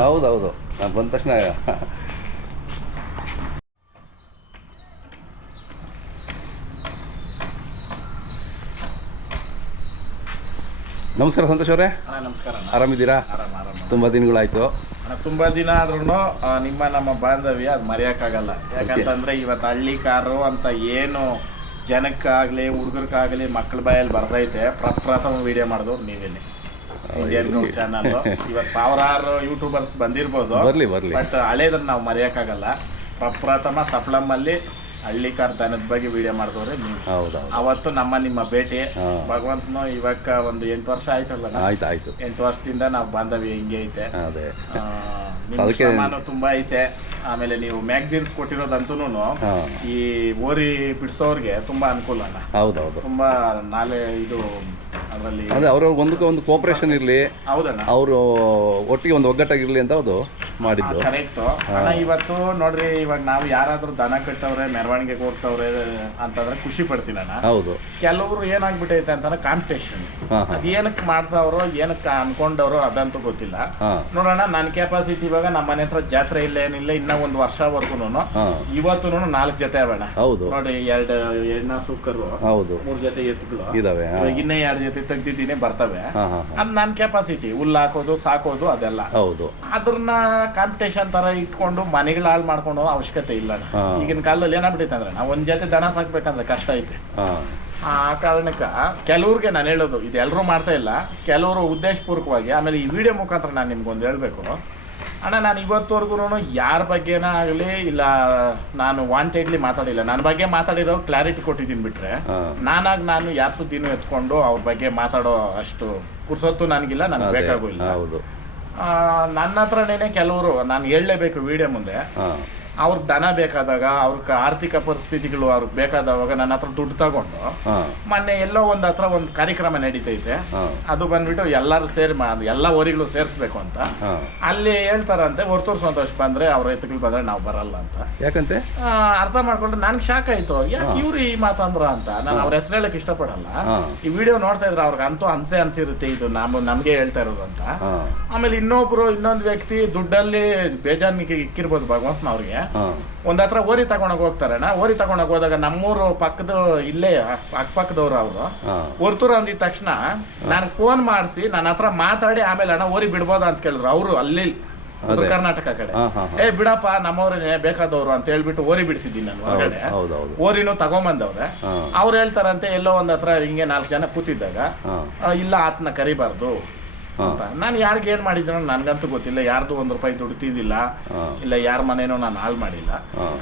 ಹೌದೌದು ನಾನು ಬಂದ ತಕ್ಷಣ ನಮಸ್ಕಾರ ಸಂತೋಷ್ ಅವರೇ. ನಮಸ್ಕಾರ ಅಣ್ಣ. ಆರಾಮಿದ್ದೀರಾ? ಆರಾಮ ಆರಾಮ ತುಂಬ ದಿನಗಳಾಯಿತು. ಅಣ್ಣ ತುಂಬಾ ದಿನ ಆದ್ರೂ ನಿಮ್ಮ ನಮ್ಮ ಬಾಂಧವ್ಯ ಅದು ಮರೆಯಕ್ಕಾಗಲ್ಲ. ಯಾಕಂತಂದ್ರೆ ಇವತ್ತು ಹಳ್ಳಿ ಕಾರು ಅಂತ ಏನು ಜನಕ್ಕಾಗ್ಲಿ ಹುಡುಗರಿಗಾಗಲಿ ಮಕ್ಕಳ ಬಾಯಲ್ಲಿ ಬರ್ದೈತೆ. ಪ್ರಪ್ರಥಮ ವಿಡಿಯೋ ಮಾಡಿದವ್ರು ನೀವೇನೆ ಇಂಡಿಯನ್ ಚಾನಲ್ ಇವತ್ತು ಸಾವಿರಾರು ಯೂಟ್ಯೂಬರ್ಸ್ ಬಂದಿರ್ಬೋದು. ಬರಲಿ ಬರಲಿ. ಬಟ್ ಹಳೇದನ್ನ ನಾವು ಮರೆಯೋಕ್ಕಾಗಲ್ಲ. ಪ್ರಪ್ರಥಮ ಸಪ್ಲಮ್ಮಲ್ಲಿ ಹಳ್ಳಿ ಕಾರ್ ದನದ ಬಗ್ಗೆ ವಿಡಿಯೋ ಮಾಡಿದವ್ರೆ ನೀವು. ಹೌದೌದು. ಅವತ್ತು ನಮ್ಮ ನಿಮ್ಮ ಭೇಟಿ. ಭಗವಂತನು ಇವಾಗ ಒಂದು ಎಂಟು ವರ್ಷ ಆಯ್ತಲ್ಲ ಆಯ್ತು ಆಯ್ತು. ಎಂಟು ವರ್ಷದಿಂದ ನಾವು ಬಾಂಧವ್ಯ ಹಿಂಗೆ ಐತೆ. ಅದೇ. ಆ, ಶ್ರಮನೂ ತುಂಬಾ ಐತೆ. ಆಮೇಲೆ ನೀವು ಮ್ಯಾಗಝಿನ್ಸ್ ಕೊಟ್ಟಿರೋದಂತೂ ಈ ಓರಿ ಬಿಡ್ಸೋರ್ಗೆ ತುಂಬಾ ಅನುಕೂಲ ಅಣ್ಣ ಹೌದೌದು. ತುಂಬಾ ನಾಲೆ ಇದು ಅದರಲ್ಲಿ ಅಂದ್ರೆ ಅವ್ರ ಒಂದಕ್ಕೆ ಒಂದು ಕೋಪರೇಷನ್ ಇರಲಿ ಹೌದಣ್ಣ. ಅವರು ಒಟ್ಟಿಗೆ ಒಂದು ಒಗ್ಗಟ್ಟಾಗಿರಲಿ ಅಂತ ಅದು ಮಾಡಿದ್ದು. ಕರೆಕ್ಟ್ ಅಣ್ಣ ಇವತ್ತು ನೋಡ್ರಿ ಇವಾಗ ನಾವು ಯಾರಾದ್ರೂ ದನ ಕಟ್ಟವ್ರೆ ಮೆರವಣಿಗೆ ಹೋಗ್ತವ್ರೆ ಅಂತಂದ್ರೆ ಖುಷಿ ಪಡ್ತೀನಿ ಅಣ್ಣ. ಹೌದು. ಕೆಲವರು ಏನಾಗ್ಬಿಟ್ಟೈತೆ ಅಂತಂದ್ರೆ ಕಾಂಪಿಟೇಷನ್ ಅದೇನಕ್ಕೆ ಮಾಡ್ತಾವ್ರೋ ಏನಕ್ಕೆ ಅನ್ಕೊಂಡವ್ರು ಅದಂತೂ ಗೊತ್ತಿಲ್ಲ. ನೋಡೋಣ ನನ್ನ ಕೆಪಾಸಿಟಿ ಇವಾಗ ನಮ್ಮ ಮನೆ ಹತ್ರ ಜಾತ್ರೆ ಇಲ್ಲ ಏನಿಲ್ಲ ಇನ್ನ ಒಂದು ವರ್ಷವರೆಗೂ ಹಾಂ. ಇವತ್ತು ನಾಲ್ಕು ಜೊತೆ ಅವೇಣ. ಹೌದು. ನೋಡಿ ಎರಡು ಎಣ್ಣ ಸೂಕರು ಹೌದು. ಮೂರ್ ಜೊತೆ ಎತ್ತುಗಳು ಇದಾವೆ ಇನ್ನೇ ಎರಡು ಜೊತೆ ತೆಗ್ದಿದ್ದೀನಿ ಬರ್ತವೆ. ಅದ್ ನನ್ ಕೆಪಾಸಿಟಿ ಹುಲ್ಲು ಹಾಕೋದು ಸಾಕೋದು ಅದೆಲ್ಲ. ಹೌದು. ಅದ್ರನ್ನ ಕಾಂಪಿಟೇಷನ್ ತರ ಇಟ್ಕೊಂಡು ಮನೆಗಳ ಹಾಳು ಮಾಡ್ಕೊಂಡು ಅವಶ್ಯಕತೆ ಇಲ್ಲ ಈಗಿನ ಕಾಲದಲ್ಲಿ ಏನಾಗ್ಬಿಟ್ಟೈತೆ ಅಂದ್ರೆ ನಾ ಒಂದ್ ಜೊತೆ ದನ ಸಾಕ್ಬೇಕಂದ್ರೆ ಕಷ್ಟ ಐತೆ. ಆ ಕಾರಣಕ್ಕೆ ಕೆಲವ್ರಿಗೆ ನಾನು ಹೇಳೋದು ಇದೆಲ್ಲರೂ ಮಾಡ್ತಾ ಇಲ್ಲ. ಕೆಲವರು ಉದ್ದೇಶಪೂರ್ವಕವಾಗಿ ಆಮೇಲೆ ಈ ವಿಡಿಯೋ ಮುಖಾಂತರ ನಾನು ನಿಮ್ಗೊಂದು ಹೇಳಬೇಕು. ಅಣ್ಣ ನಾನು ಇವತ್ತುವರೆಗೂ ಯಾರ ಬಗ್ಗೆನ ಆಗಲಿ ಇಲ್ಲ ನಾನು ವಾಂಟೆಡ್ಲಿ ಮಾತಾಡಿಲ್ಲ. ನನ್ನ ಬಗ್ಗೆ ಮಾತಾಡಿರೋ ಕ್ಲಾರಿಟಿ ಕೊಟ್ಟಿದ್ದೀನಿ ಬಿಟ್ರೆ ನಾನಾಗಿ ನಾನು ಯಾರ ಸುದ್ದಿನೂ ಎತ್ಕೊಂಡು ಅವ್ರ ಬಗ್ಗೆ ಮಾತಾಡೋ ಅಷ್ಟು ಪುರ್ಸೊತ್ತು ನನಗಿಲ್ಲ ನನಗೆ ಬೇಕಾಗೂ ಇಲ್ಲ. ನನ್ನ ಹತ್ರನೇ ಕೆಲವರು ನಾನು ಹೇಳಲೇಬೇಕು ವಿಡಿಯೋ ಮುಂದೆ. ಅವ್ರಿಗೆ ದನ ಬೇಕಾದಾಗ ಅವ್ರಿಗೆ ಆರ್ಥಿಕ ಪರಿಸ್ಥಿತಿಗಳು ಅವ್ರಿಗೆ ಬೇಕಾದವಾಗ ನನ್ನ ಹತ್ರ ದುಡ್ಡು ತಗೊಂಡು ಮೊನ್ನೆ ಎಲ್ಲೋ ಒಂದ್ ಹತ್ರ ಒಂದು ಕಾರ್ಯಕ್ರಮ ನಡೀತೈತೆ. ಅದು ಬಂದ್ಬಿಟ್ಟು ಎಲ್ಲರೂ ಸೇರಿ ಎಲ್ಲ ಊರಿಗಳು ಸೇರಿಸ್ಬೇಕು ಅಂತ. ಅಲ್ಲಿ ಹೇಳ್ತಾರಂತೆ ಹೊರತೂರು ಸಂತೋಷ್ ಬಂದ್ರೆ ಅವ್ರ ಎತ್ತುಗಳು ಬಂದ್ರೆ ನಾವು ಬರಲ್ಲ ಅಂತ. ಯಾಕಂತೆ? ಅರ್ಥ ಮಾಡ್ಕೊಂಡ್ರೆ ನನ್ಗೆ ಶಾಕ್ ಆಯ್ತು. ಯಾಕೆ ಇವ್ರು ಈ ಮಾತಂದ್ರ ಅಂತ. ನಾನು ಅವ್ರ ಹೆಸರು ಹೇಳಕ್ ಇಷ್ಟಪಡಲ್ಲ. ಈ ವಿಡಿಯೋ ನೋಡ್ತಾ ಇದ್ರೆ ಅವ್ರಿಗೆ ಅಂತೂ ಅನ್ಸೆ ಅನ್ಸಿರುತ್ತೆ ಇದು ನಾವು ನಮ್ಗೆ ಹೇಳ್ತಾ ಇರೋದು ಅಂತ. ಆಮೇಲೆ ಇನ್ನೊಬ್ರು ಇನ್ನೊಂದು ವ್ಯಕ್ತಿ ದುಡ್ಡಲ್ಲಿ ಬೇಜಾನಿಗೆ ಇಕ್ಕಿರ್ಬೋದು ಭಗವಂತನ ಅವ್ರಿಗೆ. ಒಂದ್ ಹತ್ರ ಓರಿ ಹೋಗ್ತಾರೆ ಅಣ್ಣ. ಓರಿ ತಗೊಂಡೋಗಿ ಹೋದಾಗ ನಮ್ಮೂರು ಪಕ್ಕದ ಇಲ್ಲೇ ಅಕ್ಕಪಕ್ಕದವ್ರು ಅವರು. ಅವ್ರು ಹೊರ್ತೂರು ಅಂದಿದ ತಕ್ಷಣ ನನಗೆ ಫೋನ್ ಮಾಡಿಸಿ ನನ್ನ ಹತ್ರ ಮಾತಾಡಿ ಆಮೇಲೆ ಅಣ್ಣ ಓರಿ ಬಿಡ್ಬೋದಾ ಅಂತ ಕೇಳಿದ್ರು. ಅವರು ಅಲ್ಲಿ ಉತ್ತರ ಕರ್ನಾಟಕ ಕಡೆ. ಏ ಬಿಡಪ್ಪ ನಮ್ಮವ್ರೇ ಬೇಕಾದವ್ರು ಅಂತ ಹೇಳ್ಬಿಟ್ಟು ಓರಿ ಬಿಡಿಸಿದ್ದೀನಿ ನಾನು ಹೊರಗಡೆ. ಓರಿನೂ ತಗೊಂಬಂದವ್ರೆ. ಅವ್ರು ಹೇಳ್ತಾರಂತೆ ಎಲ್ಲೋ ಒಂದ್ ಹತ್ರ ಹಿಂಗೆ ನಾಲ್ಕು ಜನ ಕೂತಿದ್ದಾಗ ಇಲ್ಲ ಆತನ ಕರಿಬಾರ್ದು. ನಾನು ಯಾರಿಗೆ ಏನ್ ಮಾಡಿದ್ರು ನನ್ಗಂತೂ ಗೊತ್ತಿಲ್ಲ. ಯಾರ್ದು ಒಂದ್ ರೂಪಾಯಿ ದುಡ್ತಿದ್ದಿಲ್ಲ ಇಲ್ಲ ಯಾರ ಮನೇನೋ ನಾನು ಹಾಳು ಮಾಡಿಲ್ಲ.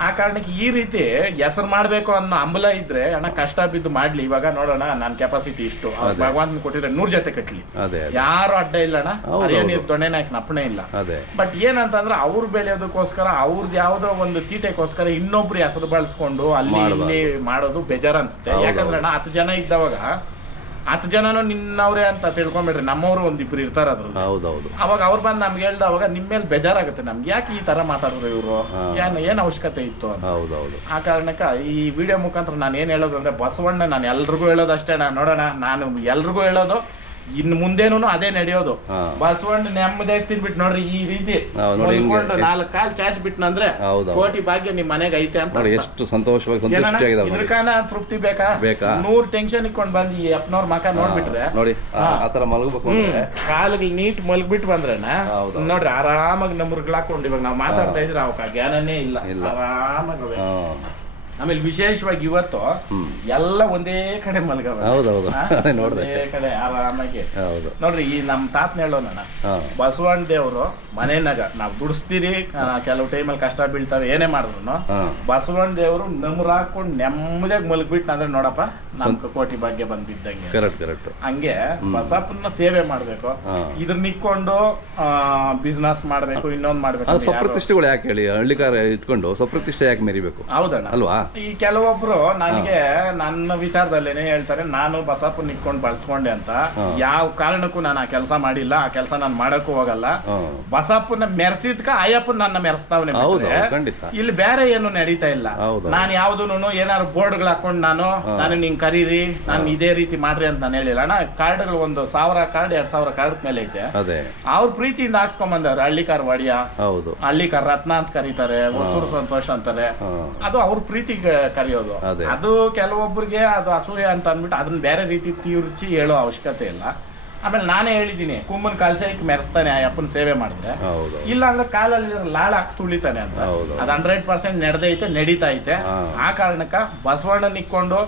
ಆ ಕಾರಣಕ್ಕೆ ಈ ರೀತಿ ಹೆಸರು ಮಾಡ್ಬೇಕು ಅನ್ನೋ ಹಂಬಲ ಇದ್ರೆ ಅಣ್ಣ ಕಷ್ಟ ಬಿದ್ದು ಮಾಡ್ಲಿ. ಇವಾಗ ನೋಡೋಣ ನನ್ನ ಕೆಪಾಸಿಟಿ ಇಷ್ಟು. ಭಗವಾನ್ ಕೊಟ್ಟಿದ್ರೆ ನೂರ್ ಜೊತೆ ಕಟ್ಲಿ. ಯಾರು ಅಡ್ಡ ಇಲ್ಲ ಅಣ್ಣ ದೊಣ್ಣೆ ನಾಯಕ್ ನಪ್ಪಣೆ ಇಲ್ಲ. ಬಟ್ ಏನಂತಂದ್ರೆ ಅವ್ರು ಬೆಳೆಯೋದಕ್ಕೋಸ್ಕರ ಅವ್ರದ್ದು ಯಾವ್ದೋ ಒಂದು ತೀಟೆಗೋಸ್ಕರ ಇನ್ನೊಬ್ರು ಹೆಸರು ಬಳಸ್ಕೊಂಡು ಅಲ್ಲಿ. ಇಲ್ಲಿ ಮಾಡೋದು ಬೇಜಾರ್ ಅನ್ಸುತ್ತೆ. ಯಾಕಂದ್ರೆ ಅಣ್ಣ ಹತ್ತು ಜನ ಇದ್ದವಾಗ ಹತ್ತು ಜನನು ನಿನ್ನವ್ರೆ ಅಂತ ತಿಳ್ಕೊಂಬಿಡ್ರಿ ನಮ್ಮವರು ಒಂದಿಬ್ರು ಇರ್ತಾರ ಅದ್ರಲ್ಲಿ ಹೌದೌದು. ಅವಾಗ ಅವ್ರು ಬಂದು ನಮ್ಗೆ ಹೇಳ್ದ ಅವಾಗ ನಿಮ್ಮ ಮೇಲೆ ಬೇಜಾರಾಗುತ್ತೆ ನಮ್ಗೆ ಯಾಕೆ ಈ ತರ ಮಾತಾಡಿದ್ರು ಇವರು. ಏನ್ ಏನ್ ಅವಶ್ಯಕತೆ ಇತ್ತು ಅಂತ. ಹೌದೌದು. ಆ ಕಾರಣಕ್ಕೆ ಈ ವಿಡಿಯೋ ಮುಖಾಂತರ ನಾನು ಏನ್ ಹೇಳೋದು ಅಂದ್ರೆ ಬಸವಣ್ಣ ನಾನು ಎಲ್ರಿಗೂ ಹೇಳೋದು ಅಷ್ಟೇ ನಾನು ನೋಡೋಣ ನಾನು ಎಲ್ರಿಗೂ ಹೇಳೋದು ಇನ್ನು ಮುಂದೇನು ಅದೇ ನಡೆಯೋದು. ಬಸವಣ್ಣ ನೆಮ್ಮದಿ ತಿನ್ಬಿಟ್ಟು ನೋಡ್ರಿ ಈ ರೀತಿ ನೋಡಿ ನಾಲ್ಕು ಕಾಲ್ ಚಾಚ್ ಬಿಟ್ನಂದ್ರೆ ಕೋಟಿ ಭಾಗ್ಯ ನಿಮ್ ಮನೆಗೆ ಐತೆ ಅಂತ ಎಷ್ಟು ಸಂತೋಷವಾಗಿ ತೃಪ್ತಿ ಬೇಕಾ? ಬೇಕಾ? ನೂರ್ ಟೆನ್ಷನ್ ಇಟ್ಕೊಂಡ್ ಬಂದ್ ಈ ಅಪ್ಪನವ್ರ ಮಕ ನೋಡ್ಬಿಟ್ರೆ. ನೋಡಿ ಆತರ ಮಲಗಬೇಕು ಕಾಲ್ಗಳ್ ಕಾಲಿಗೆ ನೀಟ್ ಮಲಗ್ಬಿಟ್ಟು ಬಂದ್ರೆ. ನೋಡ್ರಿ ಆರಾಮಾಗಿ ನಮ್ಮ ಹಾಕೊಂಡು ಇವಾಗ ನಾವ್ ಮಾತಾಡ್ತಾ ಇದ್ರೆ ಅವಕ್ಕ ಜ್ಞಾನನೇ ಇಲ್ಲ. ಆರಾಮಾಗ ಆಮೇಲೆ ವಿಶೇಷವಾಗಿ ಇವತ್ತು ಎಲ್ಲ ಒಂದೇ ಕಡೆ ಮಲ್ಗವ. ಹೌದೌದು. ನೋಡಿದೆ. ಒಂದೇ ಕಡೆ ಆರಾಮಾಗಿ. ಹೌದು. ನೋಡ್ರಿ ಈ ನಮ್ ತಾತನ ಹೇಳೋಣ ಬಸವಣ್ಣ ದೇವರು ಮನೆನಾಗ ನಾವು ದುಡಿಸ್ತೀರಿ ಕೆಲವು ಟೈಮಲ್ಲಿ ಕಷ್ಟ ಬೀಳ್ತಾವೆ ಏನೇ ಮಾಡಿದ್ರು ಬಸವಣ್ಣ ದೇವರು ನಮ್ರ ಹಾಕೊಂಡು ನೆಮ್ಮದಿಯಾಗಿ ಮಲಗ್ಬಿಟ್ಟು ಅಂದ್ರೆ ನೋಡಪ್ಪ ನಮ್ ಕೋಟಿ ಭಾಗ್ಯ ಬಂದಿದ್ದಂಗೆ. Correct correct. ಹಂಗೆ ಬಸಪ್ಪನ ಸೇವೆ ಮಾಡ್ಬೇಕು. ಇದನ್ನ ಇದ್ರ ನಿಕ್ಕೊಂಡು ಬಿಸ್ನೆಸ್ ಮಾಡ್ಬೇಕು ಇನ್ನೊಂದ್ ಮಾಡ್ಬೇಕು ಸ್ವಪ್ರತಿಷ್ಠೆಗಳು ಯಾಕೆ ಹೇಳಿ ಹಳ್ಳಿಕಾರ ಇಟ್ಕೊಂಡು ಸ್ವಪ್ರತಿಷ್ಠೆ ಯಾಕೆ ಮೆರಿಬೇಕು? ಹೌದಣ್ಣ. ಅಲ್ವಾ? ಈ ಕೆಲವೊಬ್ರು ನನಗೆ ನನ್ನ ವಿಚಾರದಲ್ಲೇನೆ ಹೇಳ್ತಾರೆ ನಾನು ಬಸಪ್ಪ ಇಟ್ಕೊಂಡು ಬಳಸ್ಕೊಂಡೆ ಅಂತ. ಯಾವ ಕಾರಣಕ್ಕೂ ನಾನು ಆ ಕೆಲಸ ಮಾಡಿಲ್ಲ ಆ ಕೆಲಸ ನಾನು ಮಾಡಕ್ಕೂ ಹೋಗಲ್ಲ. ಬಸಪ್ಪನ ಮೆರೆಸಿದ್ಕ ಅಯ್ಯಪ್ಪನ ನನ್ನ ಮೆರೆಸ್ತಾವನೆ ಇಲ್ಲಿ ಬೇರೆ ಏನು ನಡೀತಾ ಇಲ್ಲ. ನಾನ್ ಯಾವ್ದು ಏನಾದ್ರು ಬೋರ್ಡ್ಗಳು ಹಾಕೊಂಡು ನಾನು ನಾನು ನಿಂಗೆ ಕರೀರಿ ನಾನು ಇದೇ ರೀತಿ ಮಾಡ್ರಿ ಅಂತ ನಾನು ಹೇಳಿಲ್ಲ. ಅಣ್ಣ ಕಾರ್ಡ್ಗಳು ಒಂದು ಸಾವಿರ ಕಾರ್ಡ್ ಎರಡ್ ಸಾವಿರ ಕಾರ್ಡ್ ಮೇಲೆ ಐತೆ. ಅವ್ರ ಪ್ರೀತಿಯಿಂದ ಹಾಕ್ಸ್ಕೊಂಡ್ ಬಂದವ್ರೆ ಹಳ್ಳಿಕಾರ್ ಒಡಿಯ ಹೌದು. ಹಳ್ಳಿಕಾರ್ ರತ್ನ ಅಂತ ಕರೀತಾರೆ ಸಂತೋಷ ಅಂತಾರೆ. ಅದು ಅವ್ರ ಪ್ರೀತಿಗೆ ಕರೆಯೋದು. ಅದು. ಕೆಲವೊಬ್ಬರಿಗೆ ಅದು ಅಸೂಯೆ ಅಂತ ಅಂದ್ಬಿಟ್ಟು ಅದನ್ನ ಬೇರೆ ರೀತಿ ತೀವ್ರಿಸಿ ಹೇಳೋ ಅವಶ್ಯಕತೆ ಇಲ್ಲ. ಆಮೇಲೆ ನಾನೇ ಹೇಳಿದ್ದೀನಿ ಕುಂಬನ್ ಕಾಲ್ಸೈಕ್ ಮೆರೆಸ್ತಾನೆ ಆ ಅಪ್ಪನ ಸೇವೆ ಮಾಡಿದ್ರೆ. ಇಲ್ಲ ಅಂದ್ರೆ ಕಾಲಲ್ಲಿ ಲಾಳ ಹಾಕಿ ತುಳಿತಾನೆ ಅಂತ. ಅದು ಹಂಡ್ರೆಡ್ ಪರ್ಸೆಂಟ್ ನಡೆದೈತೆ ನಡೀತಾ ಐತೆ. ಆ ಕಾರಣಕ್ಕ ಬಸವಣ್ಣ ನಿಕ್ಕೊಂಡು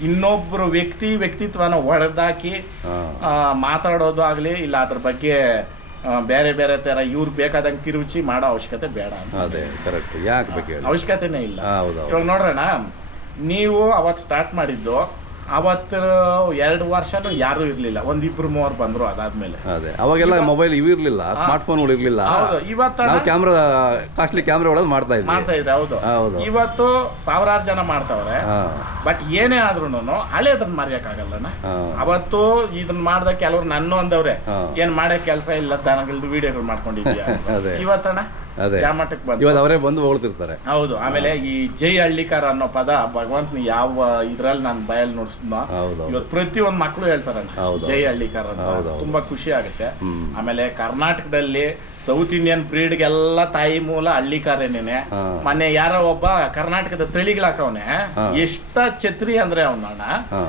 ಇನ್ನೊಬ್ರು ವ್ಯಕ್ತಿ ವ್ಯಕ್ತಿತ್ವನ ಒಡೆದಾಕಿ ಆ, ಮಾತಾಡೋದು ಆಗಲಿ ಇಲ್ಲ ಅದ್ರ ಬಗ್ಗೆ ಬೇರೆ ಬೇರೆ ತರ ಇವ್ರು ಬೇಕಾದಂಗೆ ತಿರುಚಿ ಮಾಡೋ ಅವಶ್ಯಕತೆ ಬೇಡ ಅಂತ. ಅದೇ ಕರೆಕ್ಟ್ ಯಾಕೆ ಬೇಕು ಹೇಳಿ? ಅವಶ್ಯಕತೆನೇ ಇಲ್ಲ. ಹೌದು ಹೌದು. ಇವಾಗ ನೋಡೋಣ ನೀವು ಅವತ್ತು ಸ್ಟಾರ್ಟ್ ಮಾಡಿದ್ದು ಅವತ್ತು ಎರಡು ವರ್ಷನೂ ಯಾರು ಇರ್ಲಿಲ್ಲ. ಇಬ್ರು ಮೂವರು ಬಂದ್ರು ಅದಾದ್ಮೇಲೆ. ಅದೇ. ಅವಾಗೆಲ್ಲ ಮೊಬೈಲ್ ಇವು ಇರ್ಲಿಲ್ಲ ಸ್ಮಾರ್ಟ್ ಫೋನ್ಗಳು ಇರ್ಲಿಲ್ಲ. ಹೌದು. ಇವತ್ತು ನಾವು ಕ್ಯಾಮ್ರಾ ಕಾಸ್ಟ್ಲಿ ಕ್ಯಾಮ್ರಾ ಒಳಗೆ ಮಾಡ್ತಾ ಇದ್ವಿ. ಮಾಡ್ತಾ ಇದ್ರೆ ಹೌದು. ಹೌದು. ಇವತ್ತು ಸಾವಿರಾರು ಜನ ಮಾಡ್ತಾವ್ರೆ. ಬಟ್ ಏನೇ ಆದ್ರೂನು ಹಳೇದನ್ನ ಮರೆಯಕ್ಕಾಗಲ್ಲಣ್ಣ ಅವತ್ತು ಇದನ್ನ ಮಾಡ್ದ ಕೆಲವ್ರು ನನ್ನ ಅಂದವ್ರೆ. ಏನ್ ಮಾಡೋ ಕೆಲಸ ಇಲ್ಲ ದನಗಳದ್ದು ವಿಡಿಯೋಗಳು ಮಾಡ್ಕೊಂಡಿದ್ಯಾ. ಇವತ್ತಣ್ಣ? ಅದೇ. ಯಾವ ಮಟ್ಟಕ್ಕೆ ಬಂತು ಇವತ್ತು ಅವರೇ ಬಂದು ಹೋಗ್ತಿರ್ತಾರೆ ಹೌದು ಆಮೇಲೆ ಈ ಜೈ ಹಳ್ಳಿಕಾರ ಅನ್ನೋ ಪದ ಭಗವಂತನ ಯಾವ ಇದ್ರಲ್ಲಿ ನಾನು ಬಯಲ್ ನುಡಿಸಿದ್ನೋ ಹೌದು ಇವತ್ತು ಪ್ರತಿಯೊಂದು ಮಕ್ಕಳು ಹೇಳ್ತಾರೆ ಹೌದು. ಜೈ ಹಳ್ಳಿಕಾರ ಅಂತ. ಹೌದು, ಹೌದು. ತುಂಬಾ ಖುಷಿ ಆಗುತ್ತೆ. ಹ್ಮ್. ಆಮೇಲೆ ಕರ್ನಾಟಕದಲ್ಲಿ ಸೌತ್ ಇಂಡಿಯನ್ ಬ್ರೀಡ್ಗೆಲ್ಲ ತಾಯಿ ಮೂಲ ಹಳ್ಳಿಕಾರೇನೇನೆ. ಮನೆ ಮೊನ್ನೆ ಯಾರೋ ಒಬ್ಬ ಕರ್ನಾಟಕದ ತಳಿಗಳಾಕವನೆ ಹಾ. ಎಷ್ಟ ಛತ್ರಿ ಅಂದ್ರೆ ಅವನಣ್ಣ ಹಾ.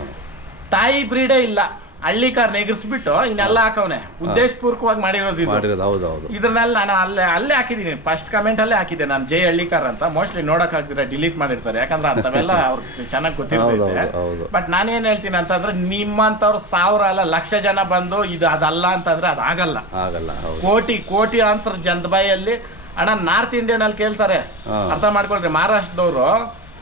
ತಾಯಿ ಬ್ರೀಡೇ ಇಲ್ಲ. ಹಳ್ಳಿಕಾರ್ ಎಗರ್ಸ್ಬಿಟ್ಟು ಇನ್ನೆಲ್ಲ ಹಾಕವ್ನೆ. ಉದ್ದೇಶಪೂರ್ವಕವಾಗಿ ಮಾಡಿರೋದು ಇದು. ಮಾಡಿರೋದು ಹೌದು ಹೌದು. ಇದ್ರನ್ನೆಲ್ಲ ನಾನು ಅಲ್ಲೇ ಅಲ್ಲೇ ಹಾಕಿದ್ದೀನಿ. ಫಸ್ಟ್ ಕಮೆಂಟ್ ಅಲ್ಲೇ ಹಾಕಿದ್ದೆ ನಾನು ಜೈ ಹಳ್ಳಿಕಾರ್ ಅಂತ. ಮೋಸ್ಟ್ಲಿ ನೋಡಕ್ ಆಗ್ದಿರ ಡಿಲೀಟ್ ಮಾಡಿರ್ತಾರೆ. ಯಾಕಂದ್ರೆ ಅಂತವೆಲ್ಲ ಅವ್ರಿಗೆ ಚೆನ್ನಾಗಿ ಹೌದು ಗೊತ್ತಿರ್ತೈತೆ ಹೌದು ಹೌದು. ಬಟ್ ನಾನೇನ್ ಹೇಳ್ತೀನಿ ಅಂತಂದ್ರೆ ನಿಮ್ಮಂತವ್ರು ಸಾವಿರ ಅಲ್ಲ ಲಕ್ಷ ಜನ ಬಂದು ಇದು ಅದಲ್ಲ ಅಂತಂದ್ರೆ ಅದಾಗಲ್ಲ ಆಗಲ್ಲ. ಹೌದು. ಕೋಟಿ ಕೋಟಿ ಅಂತರ ಜನದ ಬಾಯಲ್ಲಿ ಅಣ್ಣ ನಾರ್ತ್ ಇಂಡಿಯನ್ ಅಲ್ಲಿ ಕೇಳ್ತಾರೆ. ಹಾ. ಅರ್ಥ ಮಾಡ್ಕೊಳ್ರಿ ಮಹಾರಾಷ್ಟ್ರದವರು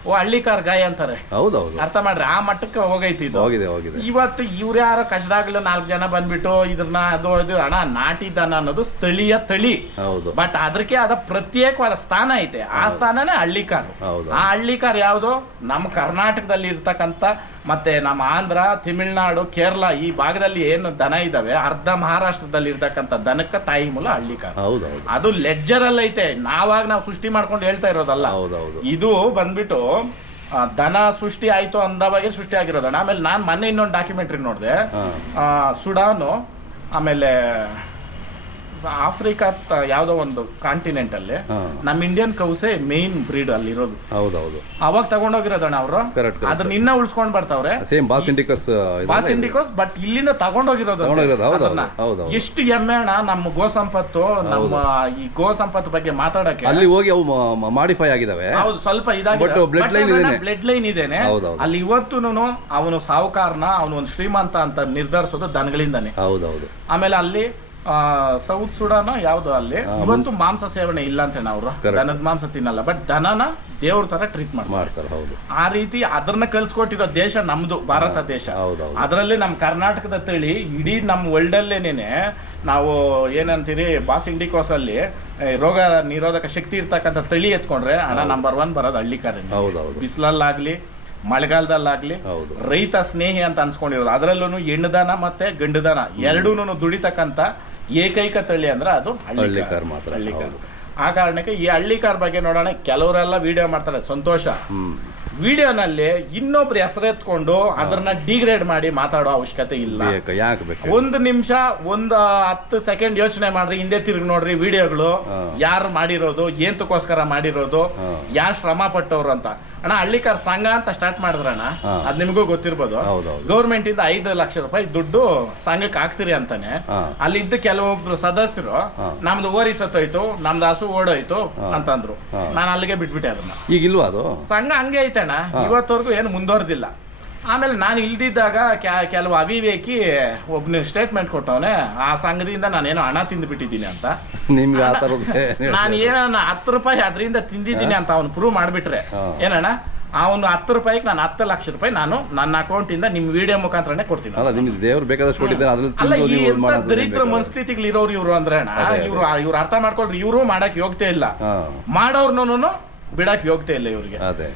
ಓ ಹಳ್ಳಿಕಾರ್ ಗಾಯ ಅಂತಾರೆ. ಹೌದು ಹೌದು ಅರ್ಥ ಮಾಡ್ರಿ ಆ ಮಟ್ಟಕ್ಕೆ ಹೋಗೈತಿ ಇದು. ಹೋಗಿದೆ ಹೋಗಿದೆ. ಇವತ್ತು ಇವ್ರು ಯಾರೋ ಕಷ್ಟದಾಗ್ಲು ನಾಲ್ಕು ಜನ ಬಂದ್ಬಿಟ್ಟು ಇದನ್ನ ಅದು ಇದು ಅಣ್ಣ ನಾಟಿ ದನ ಅನ್ನೋದು ಸ್ಥಳೀಯ ತಳಿ. ಹೌದು. ಬಟ್ ಅದಕ್ಕೆ ಅದ ಪ್ರತ್ಯೇಕವಾದ ಸ್ಥಾನ ಐತೆ. ಆ ಸ್ಥಾನನೇ ಹಳ್ಳಿಕಾರ್. ಹೌದು. ಆ ಹಳ್ಳಿಕಾರ್ ಯಾವುದು? ನಮ್ಮ ಕರ್ನಾಟಕದಲ್ಲಿ ಇರ್ತಕ್ಕಂಥ ಮತ್ತೆ ನಮ್ಮ ಆಂಧ್ರ ತಮಿಳ್ನಾಡು ಕೇರಳ ಈ ಭಾಗದಲ್ಲಿ ಏನು ದನ ಇದಾವೆ ಅರ್ಧ ಮಹಾರಾಷ್ಟ್ರದಲ್ಲಿ ಇರ್ತಕ್ಕಂಥ ದನಕ್ಕೆ ತಾಯಿ ಮೂಲ ಹಳ್ಳಿಕಾರ ಹೌದು ಹೌದು ಅದು ಲೆಜ್ಜರ್ ಅಲ್ಲಿ ಐತೆ ನಾವಾಗ ನಾವು ಸೃಷ್ಟಿ ಮಾಡ್ಕೊಂಡು ಹೇಳ್ತಾ ಇರೋದಲ್ಲ. ಹೌದು ಹೌದು ಇದು ಬಂದ್ಬಿಟ್ಟು ಆ, ದನ ಸೃಷ್ಟಿ ಆಯ್ತು ಅಂದವಾಗೆ ಸೃಷ್ಟಿ ಆಗಿರೋದಣ್ಣ ಆಮೇಲೆ ನಾನು ಮೊನ್ನೆ ಇನ್ನೊಂದು ಡಾಕ್ಯುಮೆಂಟ್ರಿ ನೋಡಿದೆ. ಸುಡಾನು ಆಮೇಲೆ ಆಫ್ರಿಕಾ ಯಾವುದೋ ಒಂದು ಕಾಂಟಿನೆಂಟ್ ಅಲ್ಲಿ ನಮ್ಮ ಇಂಡಿಯನ್ ಕೌಸೆ ಮೇನ್ ಬ್ರೀಡ್ ಅಲ್ಲಿ ಇರೋದು ಹೌದೌದು. ಹೌದು ಅವಾಗ ತಗೊಂಡೋಗಿರೋದಣ್ಣ ಅವರು. ಕರೆಕ್ಟ್ ಅದನ್ನ ಇನ್ನ ಉಳ್ಸ್ಕೊಂಡ್ ಬರ್ತಾವ್ರೆ. Same boss indicus boss ಇಂಡಿಕೋಸ್ but ಇಲ್ಲಿಂದ ತಗೊಂಡೋಗಿರೋದು ಹೌದು ಎಷ್ಟು ಹೆಮ್ಮೆ ಅಣ್ಣ ನಮ್ಮ ಗೋ ಸಂಪತ್ತು ನಮ್ಮ ಈ ಗೋ ಸಂಪತ್ ಬಗ್ಗೆ ಮಾತಾಡಕ್ಕೆ. ಅಲ್ಲಿ ಹೋಗಿ ಅವು ಮಾಡಿಫೈ ಆಗಿದಾವೆ. ಹೌದು ಸ್ವಲ್ಪ ಇದಾಗಿ ಬ್ಲಡ್ ಲೈನ್ ಇದೆ ಇದೇನೆ. ಬ್ಲಡ್ ಲೈನ್ ಇದೇನೆ. ಅಲ್ಲಿ ಇವತ್ತುನು ಅವನು ಸಾಹುಕಾರನ ಅವನು ಒಂದು ಶ್ರೀಮಂತ ಅಂತ ನಿರ್ಧರಿಸೋದು ದನಗಳಿಂದಾನೆ. ಹೌದೌದು. ಹೌದು ಆಮೇಲೆ ಅಲ್ಲಿ ಸೌತ್ ಸುಡಾನ ಯಾವ್ದು ಅಲ್ಲಿ? ಇವತ್ತು ಮಾಂಸ ಸೇವನೆ ಇಲ್ಲ ಅಂತ ಅವರು. ದನದ ಮಾಂಸ ತಿನ್ನಲ್ಲ ಬಟ್ ದನನ ದೇವ್ರ ತರ ಟ್ರೀಟ್ ಮಾಡ್ತಾರೆ. ಹೌದು. ಆ ರೀತಿ ಅದನ್ನ ಕಲ್ಸ್ಕೊಟ್ಟಿರೋ ದೇಶ ನಮ್ದು ಭಾರತ ದೇಶ. ಅದರಲ್ಲಿ ನಮ್ಮ ಕರ್ನಾಟಕದ ತಳಿ ಇಡೀ ನಮ್ಮ ವರ್ಲ್ಡ್ ಅಲ್ಲೇನೇನೆ ನಾವು ಏನಂತೀರಿ ಬಾಸ್ ಇಂಡಿಕೋಸ್ ಅಲ್ಲಿ ರೋಗ ನಿರೋಧಕ ಶಕ್ತಿ ಇರ್ತಕ್ಕಂಥ ತಳಿ ಎತ್ಕೊಂಡ್ರೆ ಹಣ ನಂಬರ್ ಒನ್ ಬರೋದು ಹಳ್ಳಿಕಾರನೇ ಹೌದು ಬಿಸಿಲಲ್ಲಾಗ್ಲಿ ಮಳೆಗಾಲದಲ್ಲಾಗ್ಲಿ ಹೌದು. ರೈತ ಸ್ನೇಹಿ ಅಂತ ಅನ್ಸ್ಕೊಂಡಿರೋದು. ಅದರಲ್ಲೂ ಹೆಣ್ಣುದನ ಮತ್ತೆ ಗಂಡುದನ ಎರಡೂ ದುಡಿತಕ್ಕಂತ ಏಕೈಕ ತಳಿ ಅಂದ್ರೆ ಅದು ಹಳ್ಳಿಕಾರ್. ಮಾತ್ರ ಹಳ್ಳಿಕಾರ್. ಆ ಕಾರಣಕ್ಕೆ ಈ ಹಳ್ಳಿಕಾರ್ ಬಗ್ಗೆ ನೋಡೋಣ. ಕೆಲವರೆಲ್ಲ ವಿಡಿಯೋ ಮಾಡ್ತಾರೆ. ಸಂತೋಷ. ವಿಡಿಯೋನಲ್ಲಿ ಇನ್ನೊಬ್ರು ಹೆಸರೆತ್ಕೊಂಡು ಅದನ್ನ ಡಿಗ್ರೇಡ್ ಮಾಡಿ ಮಾತಾಡೋ ಅವಶ್ಯಕತೆ ಇಲ್ಲ. ಬೇಕು ಯಾಕೆ ಬೇಕು? ಒಂದು ನಿಮಿಷ ಒಂದು ಹತ್ತು ಸೆಕೆಂಡ್ ಯೋಚನೆ ಮಾಡ್ರಿ ಹಿಂದೆ ತಿರುಗಿ ನೋಡ್ರಿ ವಿಡಿಯೋಗಳು. ಯಾರು ಮಾಡಿರೋದು ಏಂತಕ್ಕೋಸ್ಕರ ಮಾಡಿರೋದು. ಯಾರು ಶ್ರಮ ಪಟ್ಟವ್ರು ಅಂತ. ಅಣ್ಣ ಹಳ್ಳಿಕಾರ್ ಸಂಘ ಅಂತ ಸ್ಟಾರ್ಟ್ ಮಾಡಿದ್ರಣ್ಣ. ಹಾ. ಅದ್ ನಿಮಗೂ ಗೊತ್ತಿರ್ಬೋದು. ಗೌರ್ಮೆಂಟ್ ಇಂದ ಐದು ಲಕ್ಷ ರೂಪಾಯಿ ದುಡ್ಡು ಸಂಘಕ್ಕೆ ಹಾಕ್ತಿರಿ ಅಂತಾನೆ. ಹಾ. ಅಲ್ಲಿದ್ದ ಕೆಲವೊಬ್ರು ಸದಸ್ಯರು ಹಾ. ನಮ್ದು ಓರಿ ಸತ್ತೋಯ್ತು ನಮ್ದು ಹಸು ಓಡೋಯ್ತು ಅಂತಂದ್ರು. ಹಾ. ನಾನು ಅಲ್ಲಿಗೆ ಬಿಟ್ಬಿಟ್ಟೆ ಅದನ್ನ. ಈಗ ಇಲ್ವಾ ಅದು? ಸಂಘ ಹಂಗೆ ಐತಣ್ಣ? ಇವತ್ತವರೆಗೂ ಏನು ಮುಂದುವರೆದಿಲ್ಲ. ಆಮೇಲೆ ನಾನು ಇಲ್ದಿದ್ದಾಗ ಕೆಲವು ಅವಿವೇಕಿ ಒಬ್ನು ಸ್ಟೇಟ್ಮೆಂಟ್ ಕೊಟ್ಟವನೇ. ಆ ಸಂಘದಿಂದ ನಾನೇನೋ ಹಣ ತಿಂದುಬಿಟ್ಟಿದ್ದೀನಿ ಅಂತ. ನಿಮ್ಗೆ ಆ ಥರದ್ದು ನಾನು ಏನೋ ಹತ್ತು ರೂಪಾಯಿ ಅದರಿಂದ ತಿಂದಿದ್ದೀನಿ ಅಂತ ಅವ್ನು ಪ್ರೂವ್ ಮಾಡಿಬಿಟ್ರೆ. ಏನಣ್ಣ? ಅವನು ಹತ್ತು ರೂಪಾಯಿಗೆ ನಾನು ಹತ್ತು ಲಕ್ಷ ರೂಪಾಯಿ ನಾನು ನನ್ನ ಅಕೌಂಟಿಂದ ನಿಮ್ಮ ವಿಡಿಯೋ ಮುಖಾಂತರನೇ ಕೊಡ್ತೀನಿ. ಅಲ್ಲ ನಿಮ್ಗೆ ದೇವ್ರು ಬೇಕಾದಷ್ಟು ಕೊಟ್ಟಿದ್ದಾರೆ ಅದ್ರಲ್ಲಿ ದರಿದ್ರ ಮನಸ್ಥಿತಿಗಳು ಇರೋರು ಇವರು ಅಂದ್ರೆ ಇವರು. ಇವ್ರು ಅರ್ಥ ಮಾಡ್ಕೊಳ್ರಿ ಇವರು ಮಾಡಕ್ ಯೋಗ್ಯತೆ ಇಲ್ಲ. ಮಾಡೋರ್ನು ಬಿಡಕ್ ಯೋಗ್ಯತೆ ಇಲ್ಲ ಇವ್ರಿಗೆ. ಅದೇ.